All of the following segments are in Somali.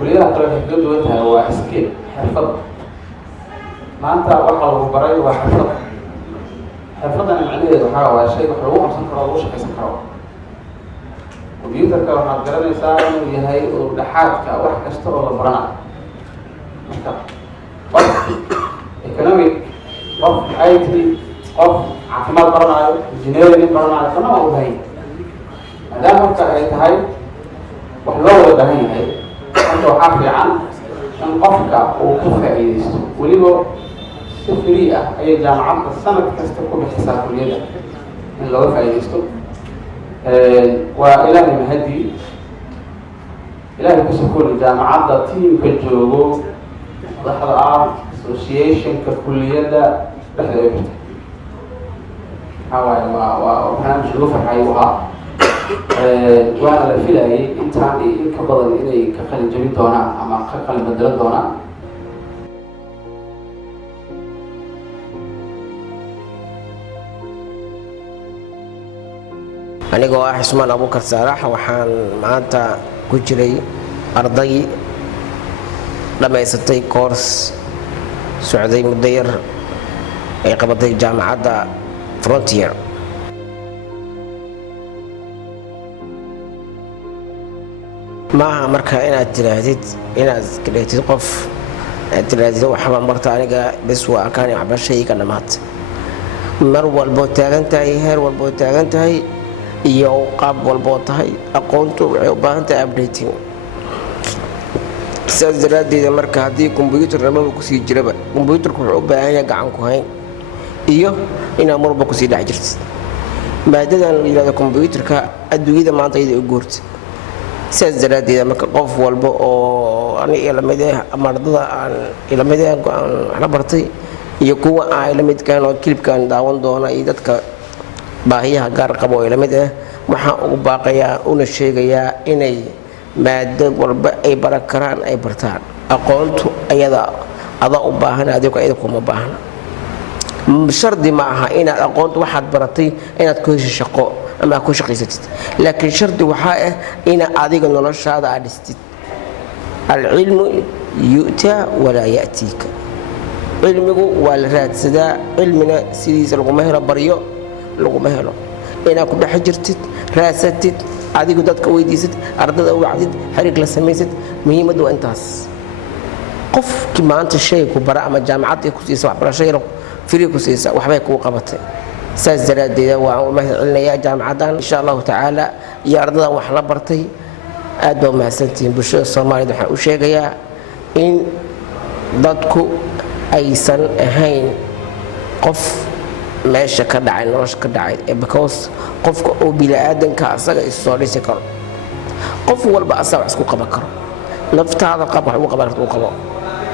كلية قلنا جدوتها هو سكيل حرفة ما أنت وحى وبراي وحرفة حرفة معنيه وحاول شيء محروق عشان كراوش كيس كراو كمبيوتر كراو حضرنا يساعد يهاي ودحات كأوح كشتغل برنا economic of IT of عفمات برنا engineering برنا كنا هو هاي هذا مركز هاي وحلو ده هاي أنت وحافي عن أن قفك وكفى إيش وليه سفرية أي جامعات السنة كستكون بحساب كلية من لو فايدته وإلى المهدي إلى كسكون الجامعات تيم كجوجو ضحى association ككلية ده بحد يبرد هواي وبرنامج الوفر حيوها وأنا الفيلة أنت عندي كبضل إني كخل جميل دونا أما كخل بدل دونا anigoo ah Xusmaan Abuukar Saalax waxaan maanta ku jiray arday dhamaysatay course socday muddo yar ay qabatay jaamacadda Frontier maaha marka inaad tiraahdid inaad kadheetid qof aad tirahdid waxba marta aniga bas waa kaan waxbarashadii ka dhamaad mar walbo taagan tahay heer walbo taagan tahay iyo qaab walbo tahay aqoontu waxay u baahan tahay updating saadaradeeda marka hadii computer ramada ku sii jiraba computerku wuxuu u baahan yahay gacan ku hayn iyo ina marba ku sii dhac jirtid maadadan ilaa computerka adduunyada maanta ay u goortay saadaradeeda marka qof walba oo ani ila mid ah amardada aan ila mid ah aan bartay iyo kuwa aan ila mid kaan oo clipkan daawan doona iyo dadka baahiyaha gaar qabo ila mid ah waxa uu baaqayaa una sheegayaa inay maada walba ay baran karaan ay bartaan aqoontu ayada u baahan adiga ayada kuma baahna shardi ma aha inaad aqoontu waxaad baratay inaad ku hesho shaqo ama ku shaqeysatid laakiin shardi waxa ah in adiga noloshaada aad dhistid al-ilmu yu'ta wala ya'tika ilmigu waa la raadsadaa ilmina sidiisa lagu helo baryo lagu helo ina ku dhex jirtid raasatid adigu dadka weydiisid ardada wacdid xiriir la sameeysid muhiimadu waa intaas qofkii maanta shay ku bara ama jaamacad ku siisa waxbarasho yar free ku siisa waxbay ku qabatay saas daraadeeda waa u mahadcelinayaa jaamacadan insha Allah taala iyo ardada wax la bartay aad baa mahadsantiin bulshada Soomaaliyeed waxa uu sheegayaa in dadku aysan ahayn qof meesha ka dhacay nolosha ka dhacay because qofka oo bilaadanka asaga isoo dhisi karo qof walba asaga isku qaban karo naftaada qab wax uu qaban karto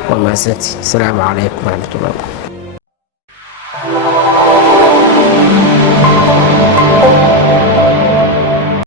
waa mahadsantiin. Assalaamu alaykum wa rahmatullahi.